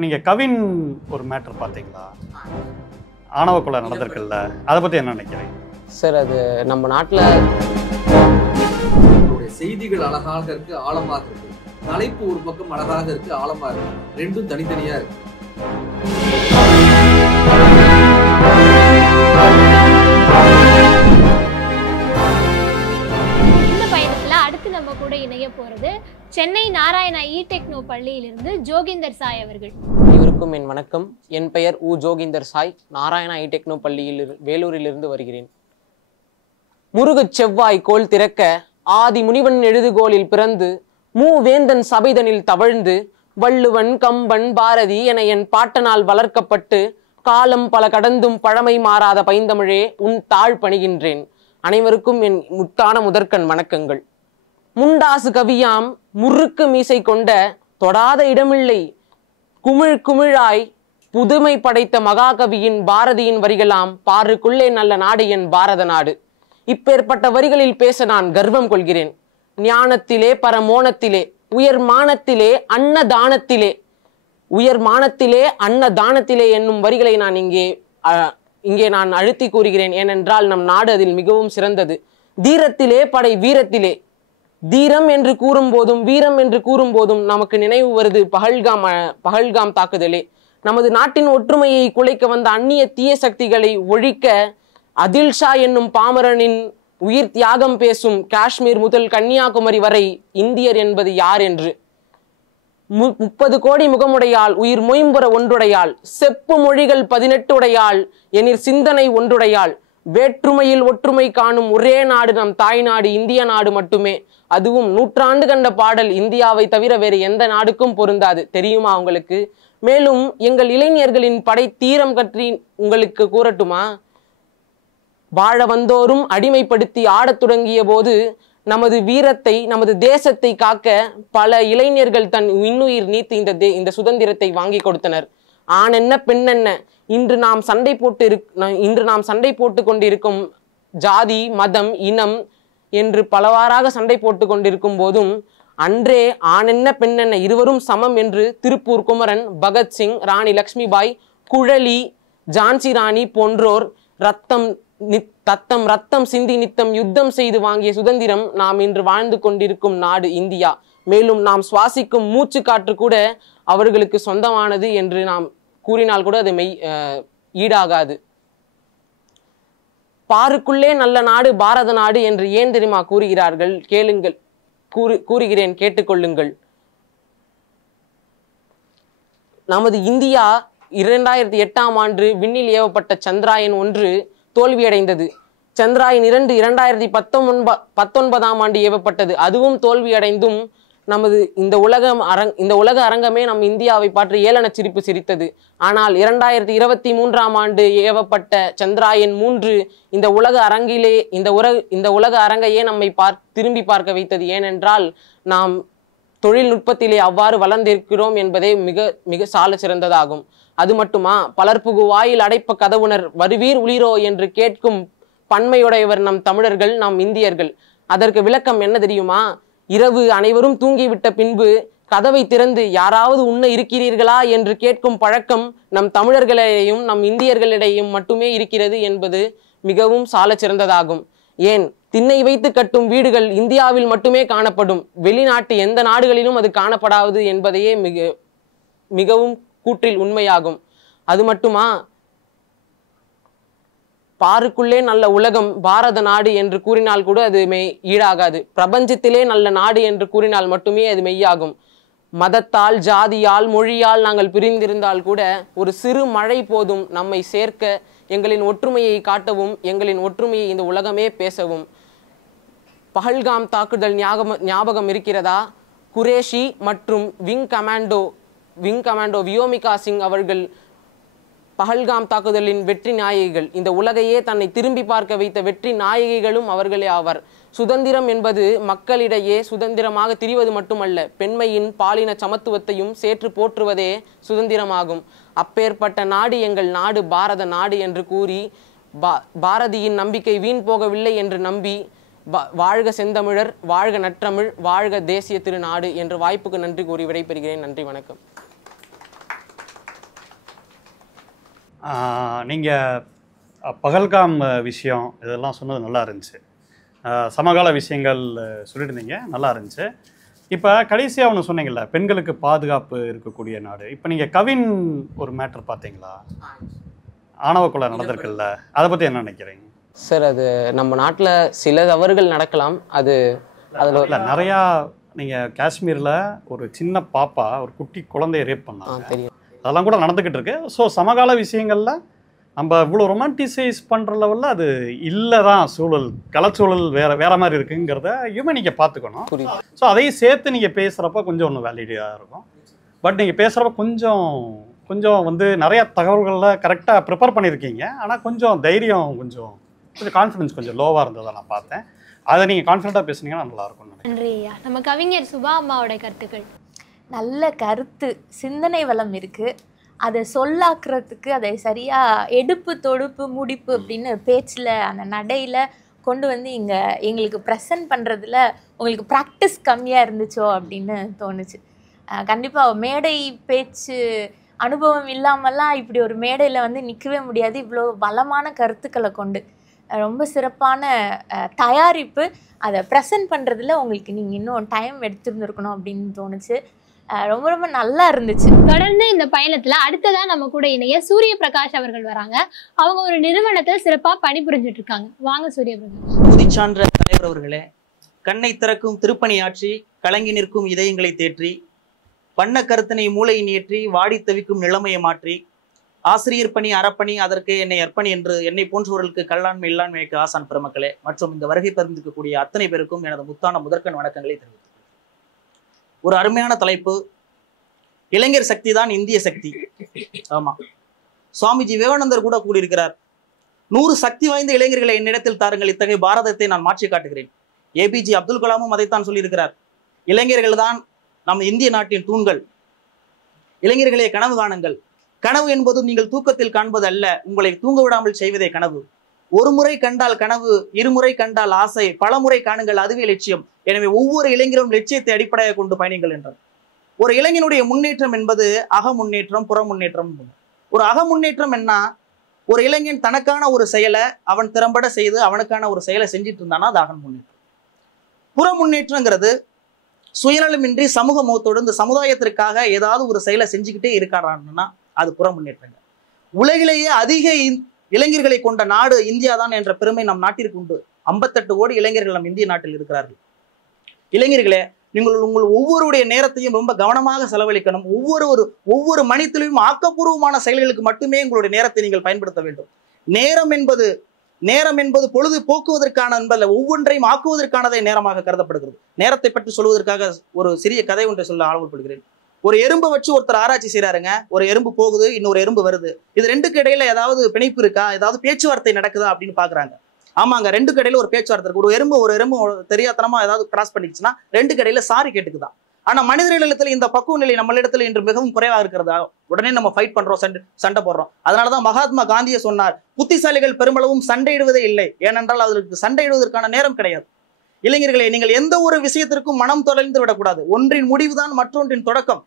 இப்போ நீங்கள் கவின் ஒரு மேட்டர் பார்த்தீங்களா? ஆணவ கொலை நடந்திருக்குல்ல, அதை பற்றி என்ன நினைக்கிறீங்க சார்? அது நம்ம நாட்டில் செய்திகள் அழகாக இருக்கு, ஆழமாக இருக்கு. தலைப்பு ஒரு பக்கம் அழகாக இருக்கு, ஆழமாக இருக்கு. ரெண்டும் தனித்தனியா இருக்கு. இந்த பயணத்துல அடுத்து நம்ம கூட இணைய போறது சென்னை நாராயணா இ-டெக்னோ பள்ளியிலிருந்து ஜோகிந்தர் சாய் அவர்கள். இவருக்கும் என் வணக்கம். என் பெயர் ஜோகிந்தர் சாய். நாராயணா இ-டெக்னோ பள்ளியில் வேலூரிலிருந்து வருகிறேன். முருகச் செவ்வாய் கோல் திறக்க ஆதி முனிவன் எழுதுகோலில் பிறந்து மூவேந்தன் சபைதனில் தவழ்ந்து வள்ளுவன் கம்பன் பாரதி என என் பாட்டனால் வளர்க்கப்பட்டு காலம் பல கடந்தும் பழமை மாறாத பைந்தமிழே உன் தாழ் பணிகின்றேன். அனைவருக்கும் என் முத்தான முதற்கண் வணக்கங்கள். முண்டாசு கவியாம் முறுக்கு மீசை கொண்ட தொடாத இடமில்லை குமிழ் குமிழாய் புதுமை படைத்த மகாகவியின் பாரதியின் வரிகளாம் பாருக்குள்ளே நல்ல நாடு என் பாரத நாடு. இப்பேற்பட்ட வரிகளில் பேச நான் கர்வம் கொள்கிறேன். ஞானத்திலே பரமோனத்திலே உயர் மானத்திலே அன்னதானத்திலே அன்னதானத்திலே என்னும் வரிகளை நான் இங்கே நான் அழுத்தி கூறுகிறேன். ஏனென்றால் நம் நாடு அதில் மிகவும் சிறந்தது. தீரத்திலே படை வீரத்திலே. தீரம் என்று கூறும் போதும் வீரம் என்று கூறும் போதும் நமக்கு நினைவு வருது பஹல்காம் தாக்குதலே. நமது நாட்டின் ஒற்றுமையை குலைக்க வந்த அந்நிய தீய சக்திகளை ஒழிக்க அதில்ஷா என்னும் பாமரனின் உயிர் தியாகம் பேசும் காஷ்மீர் முதல் கன்னியாகுமரி வரை இந்தியர் என்பது யார் என்று 30 கோடி முகமுடையாள் உயிர் மொயம்புற ஒன்றுடையாள் செப்பு மொழிகள் 18 உடையாள் எனிற் சிந்தனை ஒன்றுடையாள் வேற்றுமையில் ஒற்றுமை காணும் ஒரே நாடு நம் தாய்நாடு இந்திய நாடு மட்டுமே. அதுவும் 100 ஆண்டு கண்ட பாடல் இந்தியாவை தவிர வேறு எந்த நாடுக்கும் பொருந்தாது. தெரியுமா உங்களுக்கு? மேலும் எங்கள் இளைஞர்களின் படை தீரம் பற்றி உங்களுக்கு கூறட்டுமா? வாழ வந்தோரும் அடிமைப்படுத்தி ஆடத் தொடங்கிய போது நமது வீரத்தை நமது தேசத்தை காக்க பல இளைஞர்கள் தன் இன்னுயிர் நீத்து இந்த சுதந்திரத்தை வாங்கி கொடுத்தனர். ஆண் என்ன பெண் என்ன, இன்று நாம் சண்டை போட்டு கொண்டிருக்கும் ஜாதி மதம் இனம் என்று பலவாறாக சண்டை போட்டு கொண்டிருக்கும் போதும் அன்றே ஆணென்ன பெண்ணென்ன இருவரும் சமம் என்று திருப்பூர் குமரன், பகத்சிங், ராணி லக்ஷ்மிபாய், குழலி, ஜான்சி ராணி போன்றோர் ரத்தம் சிந்தி நித்தம் யுத்தம் செய்து வாங்கிய சுதந்திரம் நாம் இன்று வாழ்ந்து கொண்டிருக்கும் நாடு இந்தியா. மேலும் நாம் சுவாசிக்கும் மூச்சு காற்று கூட அவர்களுக்கு சொந்தமானது என்று நாம் கூறினால் கூட அது ஈடாகாது. பாருக்குள்ளே நல்ல நாடு பாரத நாடு என்று ஏன் தெரியுமா கூறுகிறார்கள்? கேளுங்கள், கூறுகிறேன், கேட்டுக்கொள்ளுங்கள். நமது இந்தியா 2008ஆம் ஆண்டு விண்ணில் ஏவப்பட்ட சந்திராயன் 1 தோல்வியடைந்தது. சந்திராயன் 2 2019ஆம் ஆண்டு ஏவப்பட்டது. அதுவும் தோல்வியடைந்தும் நமது இந்த உலக அரங்கமே நம் இந்தியாவை பார்த்து ஏளன சிரிப்பு சிரித்தது. ஆனால் 2023ஆம் ஆண்டு ஏவப்பட்ட சந்திராயன் 3 இந்த உலக அரங்கையே நம்மை திரும்பி பார்க்க வைத்தது. ஏனென்றால் நாம் தொழில்நுட்பத்திலே அவ்வாறு வளர்ந்திருக்கிறோம் என்பதே மிக மிக சால சிறந்ததாகும். அது மட்டுமா, பலர்புகு வாயில் அடைப்ப கதவுனர் வருவீர் உளிரோ என்று கேட்கும் பன்மையுடையவர் நம் தமிழர்கள், நாம் இந்தியர்கள். அதற்கு விளக்கம் என்ன தெரியுமா? இரவு அனைவரும் தூங்கிவிட்ட பின்பு கதவை திறந்து யாராவது உண்ண இருக்கிறீர்களா என்று கேட்கும் பழக்கம் நம் தமிழர்களிடையும் நம் இந்தியர்களிடையும் மட்டுமே இருக்கிறது என்பது மிகவும் சால சிறந்ததாகும். ஏன், திண்ணை வைத்து கட்டும் வீடுகள் இந்தியாவில் மட்டுமே காணப்படும், வெளிநாட்டு எந்த நாடுகளிலும் அது காணப்படாது என்பதையே மிகவும் கூற்றில் உண்மையாகும். அது மட்டுமா, பாருக்குள்ளே நல்ல உலகம் பாரத நாடு என்று கூறினால் கூட அது ஈடாகாது. பிரபஞ்சத்திலே நல்ல நாடு என்று கூறினால் மட்டுமே அது மெய்யாகும். மதத்தால் ஜாதியால் மொழியால் நாங்கள் பிரிந்திருந்தால் கூட ஒரு சிறு மழை போதும் நம்மை சேர்க்க, எங்களின் ஒற்றுமையை காட்டவும், எங்களின் ஒற்றுமையை இந்த உலகமே பேசவும். பஹல்காம் தாக்குதல் ஞாபகம் இருக்கிறதா? குரேஷி மற்றும் விங் கமாண்டோ வியோமிகா சிங் அவர்கள் பஹல்காம் தாக்குதலின் வெற்றி நாயகிகள். இந்த உலகையே தன்னை திரும்பி பார்க்க வைத்த வெற்றி நாயகிகளும் அவர்களே ஆவர். சுதந்திரம் என்பது மக்களிடையே சுதந்திரமாக திரிவது மட்டுமல்ல, பெண்மையின் பாலின சமத்துவத்தையும் சேற்று போற்றுவதே சுதந்திரமாகும். அப்பேற்பட்ட நாடு எங்கள் நாடு பாரத நாடு என்று கூறி பாரதியின் நம்பிக்கை வீண் போகவில்லை என்று நம்பி வாழ்க செந்தமிழர், வாழ்க நற்றமிழ், வாழ்க தேசிய திருநாடு என்ற வாய்ப்புக்கு நன்றி கூறி விடைபெறுகிறேன். நன்றி, வணக்கம். நீங்கள் பகல்காம் விஷயம் இதெல்லாம் சொன்னது நல்லா இருந்துச்சு. சமகால விஷயங்கள் சொல்லியிருந்தீங்க, நல்லா இருந்துச்சு. இப்போ கடைசியாக ஒன்று சொன்னீங்கல்ல, பெண்களுக்கு பாதுகாப்பு இருக்கக்கூடிய நாடு. இப்போ நீங்கள் கவின் ஒரு மேட்டர் பார்த்தீங்களா? ஆணவ கொலை நடந்திருக்குல்ல, அதை பற்றி என்ன நினைக்கிறீங்க சார்? அது நம்ம நாட்டில் சில தவறுகள் நடக்கலாம். அது அதில் இல்லை நிறையா. நீங்கள் காஷ்மீரில் ஒரு சின்ன பாப்பா, ஒரு குட்டி குழந்தைய ரேப் பண்ணாங்க, தெரியும். அதெல்லாம் கூட நடந்துக்கிட்டு இருக்கு. ஸோ சமகால விஷயங்களில் நம்ம இவ்வளோ ரொமான்டிசைஸ் பண்ணுற லெவலில் அது இல்லை தான். சூழல், கலச்சூழல் வேற மாதிரி இருக்குங்கிறத நீங்கள் பார்த்துக்கணும். ஸோ அதையும் சேர்த்து நீங்கள் பேசுகிறப்ப கொஞ்சம் ஒன்று வேலிடியாக இருக்கும். பட் நீங்கள் பேசுகிறப்ப கொஞ்சம் வந்து நிறையா தகவல்களில் கரெக்டாக ப்ரிப்பேர் பண்ணியிருக்கீங்க. ஆனால் கொஞ்சம் தைரியம், கொஞ்சம் கான்ஃபிடன்ஸ் கொஞ்சம் லோவாக இருந்ததை நான் பார்த்தேன். அதை நீங்கள் கான்ஃபிடண்ட்டாக பேசுனீங்கன்னா நல்லாயிருக்கும். நன்றி ஐயா. நம்ம கவிஞர் சுபா அம்மாவோட கருத்துக்கள். நல்ல கருத்து, சிந்தனை வளம் இருக்குது. அதை சொல்லாக்குறதுக்கு அதை சரியாக எடுப்பு தொடுப்பு முடிப்பு அப்படின்னு பேச்சில் அந்த நடையில் கொண்டு வந்து இங்கே எங்களுக்கு ப்ரெசன்ட் பண்ணுறதுல உங்களுக்கு ப்ராக்டிஸ் கம்மியாக இருந்துச்சோ அப்படின்னு தோணுச்சு. கண்டிப்பாக மேடை பேச்சு அனுபவம் இல்லாமல்லாம் இப்படி ஒரு மேடையில் வந்து நிற்கவே முடியாது. இவ்வளோ பலமான கருத்துக்களை கொண்டு ரொம்ப சிறப்பான தயாரிப்பு. அதை ப்ரெசன்ட் பண்ணுறதுல உங்களுக்கு நீங்கள் இன்னும் டைம் எடுத்துருந்துருக்கணும் அப்படின்னு தோணுச்சு. ரொம்ப ரொம்ப நல்லா இருந்துச்சு. தொடர்ந்து இந்த பயணத்துல அடுத்ததா நம்ம கூட இணைய சூரிய பிரகாஷ் அவர்கள் வராங்க. அவங்க ஒரு நிறுவனத்துல சிறப்பா பணிபுரிஞ்சிட்டு இருக்காங்க. வாங்க சூரிய பிரகாஷ். புதிச்சான்ற தலைவர் அவர்களே, கண்ணை திறக்கும் திருப்பணியாற்றி கலங்கி நிற்கும் இதயங்களை தேற்றி வண்ண கருத்தினை மூளையின் ஏற்றி வாடி தவிக்கும் நிலைமையை மாற்றி ஆசிரியர் பணி அறப்பணி அதற்கு என்னை அர்ப்பணி என்று என்னை போன்றவர்களுக்கு கல்லாண்மை இல்லாண்மைக்கு ஆசான் பெருமக்களே மற்றும் இந்த வருகை பகிர்ந்திருக்கக்கூடிய அத்தனை பேருக்கும் எனது முத்தான முதற்கண் வணக்கங்களை தெரிவித்துள்ளேன். ஒரு அருமையான தலைப்பு, இளைஞர் சக்தி தான் இந்திய சக்தி. ஆமா, சுவாமிஜி விவேகானந்தர் கூட கூறியிருக்கிறார், 100 சக்தி வாய்ந்த இளைஞர்களை என்னிடத்தில் தாருங்கள், இத்தகைய பாரதத்தை நான் மாற்றி காட்டுகிறேன். ஏபிஜே அப்துல் கலாமும் அதைத்தான் சொல்லியிருக்கிறார். இளைஞர்கள் தான் நம் இந்திய நாட்டின் தூண்கள். இளைஞர்களே கனவு காணுங்கள். கனவு என்பது நீங்கள் தூக்கத்தில் காண்பது அல்ல, உங்களை தூங்க விடாமல் செய்வதே கனவு. ஒரு முறை கண்டால் கனவு, இருமுறை கண்டால் ஆசை, பல முறை காணுங்கள், அதுவே லட்சியம். எனவே ஒவ்வொரு இளைஞரும் லட்சியத்தை அடிப்படையாக கொண்டு பயணிங்கள் என்றார். ஒரு இளைஞனுடைய முன்னேற்றம் என்பது அக முன்னேற்றம், புற முன்னேற்றம். ஒரு அக முன்னேற்றம் என்ன? ஒரு இளைஞன் தனக்கான ஒரு செயலை அவன் திறம்பட செய்து அவனுக்கான ஒரு செயலை செஞ்சுட்டு இருந்தானா அது அக முன்னேற்றம். புற முன்னேற்றங்கிறது சுயநலமின்றி சமூக முகத்தோடு இந்த சமுதாயத்திற்காக ஏதாவது ஒரு செயலை செஞ்சுக்கிட்டே இருக்காரான்னா அது புற முன்னேற்றங்க. உலகிலேயே அதிக இளைஞர்களை கொண்ட நாடு இந்தியா தான் என்ற பெருமை நம் நாட்டிற்கு உண்டு. 58 கோடி இளைஞர்கள் நம் இந்திய நாட்டில் இருக்கிறார்கள். இளைஞர்களே, நீங்கள் உங்கள் ஒவ்வொருடைய நேரத்தையும் ரொம்ப கவனமாக செலவழிக்கணும். ஒவ்வொரு மணித்திலும் ஆக்கப்பூர்வமான செயல்களுக்கு மட்டுமே உங்களுடைய நேரத்தை நீங்கள் பயன்படுத்த வேண்டும். நேரம் என்பது பொழுது போக்குவதற்கான என்பது ஒவ்வொன்றையும் ஆக்குவதற்கானதை நேரமாக கருதப்படுகிறது. நேரத்தை பற்றி சொல்வதற்காக ஒரு சிறிய கதை ஒன்றை சொல்ல ஆர்வப்படுகிறேன். ஒரு எறும்பை வச்சு ஒருத்தர் ஆராய்ச்சி செய்யறாருங்க. ஒரு எறும்பு போகுது, இன்னொரு எறும்பு வருது. இது ரெண்டுக்கு இடையில ஏதாவது பிணைப்பு இருக்கா, ஏதாவது பேச்சுவார்த்தை நடக்குதா அப்படின்னு பாக்குறாங்க. ஆமாங்க, ரெண்டுக்கு இடையில ஒரு பேச்சுவார்த்தை இருக்கு. ஒரு எறும்பு தெரியாதனமா ஏதாவது கிராஸ் பண்ணிச்சுன்னா ரெண்டுக்கு இடையில சாரி கேட்டுக்குதான். ஆனா மனிதர்களிடத்துல இந்த பக்குவ நிலை நம்மளிடத்துல இன்று மிகவும் குறைவா இருக்கிறதா, உடனே நம்ம ஃபைட் பண்றோம், சண்டை போடுறோம். அதனாலதான் மகாத்மா காந்தியை சொன்னார், புத்திசாலிகள் பெருமளவும் சண்டையிடுவதே இல்லை, ஏனென்றால் அதற்கு சண்டையிடுவதற்கான நேரம் கிடையாது. இளைஞர்களே, நீங்கள் எந்த ஒரு விஷயத்திற்கும் மனம் தொலைந்து விடக்கூடாது. ஒன்றின் முடிவுதான் மற்றொன்றின் தொடக்கம்.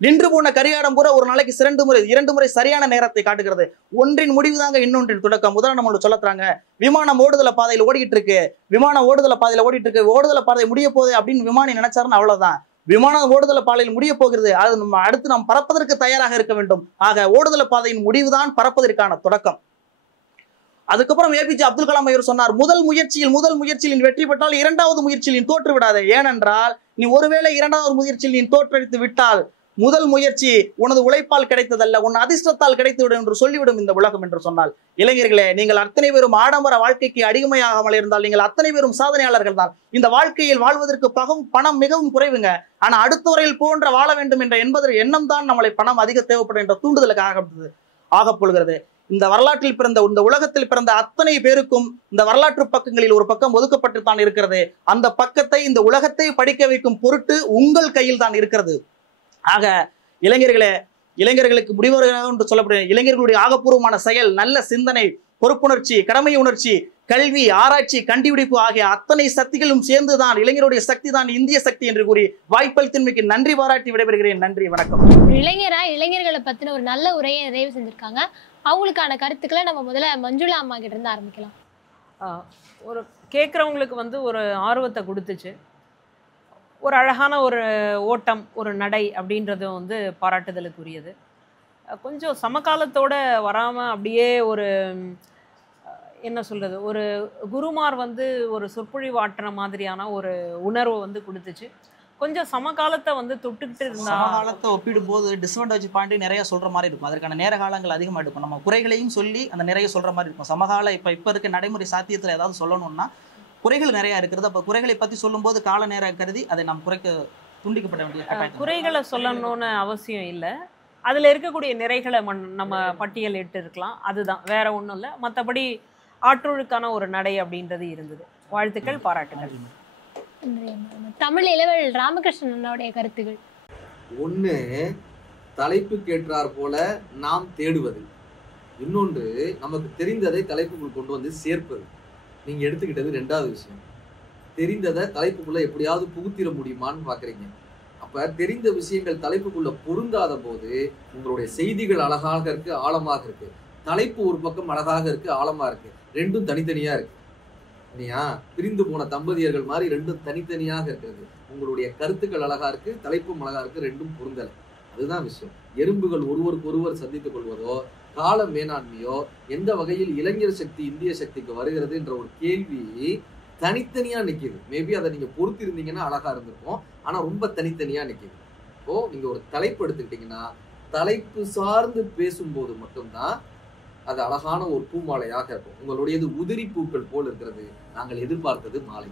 நின்று போன கரியாடம் கூட ஒரு நாளைக்கு 2 முறை சரியான நேரத்தை காட்டுகிறது. ஒன்றின் முடிவுதாங்க இன்னொன்றின் தொடக்கம். உதாரணம் ஒன்று சொல்லத்துறாங்க. விமானம் ஓடுதல பாதையில் ஓடிட்டு இருக்கு, ஓடுதல பாதை முடிய போகுது அப்படின்னு விமானி நினைச்சாருன்னு அவ்வளவுதான். விமானம் ஓடுதல பாதையில் முடிய போகிறது. அது அடுத்து நாம் பறப்பதற்கு தயாராக இருக்க வேண்டும். ஆக ஓடுதல பாதையின் முடிவுதான் பறப்பதற்கான தொடக்கம். அதுக்கப்புறம் ஏபிஜே அப்துல் கலாம் ஐயர் சொன்னார், முதல் முயற்சியில் வெற்றி பெற்றால் 2வது முயற்சியில் தோற்று விடாதே. ஏனென்றால் நீ ஒருவேளை 2வது முயற்சியில் நீ தோற்றடித்து விட்டால் முதல் முயற்சி உனது உழைப்பால் கிடைத்ததல்ல, உன் அதிர்ஷ்டத்தால் கிடைத்துவிடும் என்று சொல்லிவிடும் இந்த உலகம் என்று சொன்னால். இளைஞர்களே, நீங்கள் அத்தனை பேரும் ஆடம்பர வாழ்க்கைக்கு அடிமையாகாமல் இருந்தால் நீங்கள் அத்தனை பேரும் சாதனையாளர்கள் தான். இந்த வாழ்க்கையில் வாழ்வதற்கு பணம் மிகவும் குறைவுங்க. ஆனா அடுத்தவரையில் போன்ற வாழ வேண்டும் என்ற எண்ணம் தான் நம்மளை பணம் அதிக தேவைப்படும் என்ற தூண்டுதலுக்காக ஆகப்பொழுகிறது. இந்த வரலாற்றில் பிறந்த, இந்த உலகத்தில் பிறந்த அத்தனை பேருக்கும் இந்த வரலாற்று பக்கங்களில் ஒரு பக்கம் ஒதுக்கப்பட்டு தான் இருக்கிறது. அந்த பக்கத்தை, இந்த உலகத்தை படிக்க வைக்கும் பொருட்டு உங்கள் கையில் தான் இருக்கிறது. ஆக இளைஞர்களுக்கு முடிவர்களாக என்று சொல்லப்படுகிற இளைஞர்களுடைய ஆகப்பூர்வமான செயல், நல்ல சிந்தனை, பொறுப்புணர்ச்சி, கடமை உணர்ச்சி, கல்வி, ஆராய்ச்சி, கண்டுபிடிப்பு ஆகிய அத்தனை சக்திகளும் சேர்ந்துதான் இளைஞருடைய சக்தி தான் இந்திய சக்தி என்று கூறி வாய்ப்பளித்தமைக்கு நன்றி பாராட்டி விடைபெறுகிறேன். நன்றி, வணக்கம். இளைஞர்களை பத்தின ஒரு நல்ல உரையை நிறைவு செஞ்சிருக்காங்க. அவங்களுக்கான கருத்துக்களை நம்ம முதல்ல மஞ்சுளா அம்மா கிட்ட இருந்து ஆரம்பிக்கலாம். ஒரு கேட்குறவங்களுக்கு வந்து ஒரு ஆர்வத்தை கொடுத்துச்சு. ஒரு அழகான ஒரு ஓட்டம், ஒரு நடை அப்படின்றது வந்து பாராட்டுதலுக்குரியது. கொஞ்சம் சமகாலத்தோடு வராமல் அப்படியே ஒரு என்ன சொல்கிறது, ஒரு குருமார் வந்து ஒரு சொற்பொழிவாட்டுற மாதிரியான ஒரு உணர்வை வந்து கொடுத்துச்சு. கொஞ்சம் சமகாலத்தை வந்து தொட்டுக்கிட்டு இருந்தா, சமகாலத்தை ஒப்பிடும் போது டிஸ்அட்வான்டேஜ் பாயிண்ட் நிறைய சொல்கிற மாதிரி இருக்கும். அதற்கான நேர காலங்கள் அதிகமாக எடுக்கும். நம்ம குறைகளையும் சொல்லி அந்த நிறைய சொல்கிற மாதிரி இருக்கும். சமகால இப்போ இருக்க நடைமுறை சாத்தியத்தில் ஏதாவது சொல்லணும்னா குறைகள் நிறையா இருக்கிறது. அப்போ குறைகளை பற்றி சொல்லும்போது கால நேரம் கருதி அதை நாம் துண்டிக்கப்பட வேண்டிய குறைகளை சொல்லணும்னு அவசியம் இல்லை. அதில் இருக்கக்கூடிய நிறைகளை நம்ம பட்டியலிட்டு இருக்கலாம். அதுதான், வேற ஒன்றும் இல்லை. மற்றபடி ஆற்றொழுக்கான ஒரு நடை அப்படின்றது இருந்தது. வாழ்த்துக்கள், பாராட்டுகள். தமிழ் இளவல் ராமகிருஷ்ணனுடைய கருத்துகள். ஒன்று, தலைப்புக்கு ஏற்றார் போல நாம் தேடுவது. இன்னொன்று, நமக்கு தெரிந்ததை தலைப்புக்குள் கொண்டு வந்து சேர்ப்பது. நீங்க எடுத்துக்கிட்டது ரெண்டாவது விஷயம். தெரிந்ததை தலைப்புக்குள்ள எப்படியாவது புகுத்திட முடியுமான்னு பாக்குறீங்க. அப்ப தெரிந்த விஷயங்கள் தலைப்புக்குள்ள பொருந்தாத போது உங்களுடைய செய்திகள் அழகாக இருக்கு, ஆழமாக இருக்கு. தலைப்பு ஒரு பக்கம் அழகாக இருக்கு, ஆழமா இருக்கு. ரெண்டும் தனித்தனியா இருக்கு இல்லையா? பிரிந்து போன தம்பதியர்கள் மாதிரி ரெண்டும் தனித்தனியாக இருக்கிறது. உங்களுடைய கருத்துக்கள் அழகா இருக்கு, தலைப்பும் அழகா இருக்கு, ரெண்டும் பொருந்தலை. அதுதான் விஷயம். எறும்புகள் ஒருவருக்கு ஒருவர் சந்தித்துக் கொள்வதோ, கால மேலாண்மையோ, எந்த வகையில் இளைஞர் சக்தி இந்திய சக்திக்கு வருகிறது என்ற ஒரு கேள்வி தனித்தனியா நிக்குது. மேபி அதை நீங்க பொறுத்து இருந்தீங்கன்னா அழகா இருந்திருக்கும். ஆனா ரொம்ப தனித்தனியா நிக்குது. இப்போ நீங்க ஒரு தலைப்பு எடுத்துக்கிட்டீங்கன்னா தலைப்பு சார்ந்து பேசும்போது மட்டும்தான் அது அழகான ஒரு பூமாலையாக இருக்கும். உங்களுடையது உதிரி பூக்கள் போல் இருக்கிறது. நாங்கள் எதிர்பார்த்தது மாலை.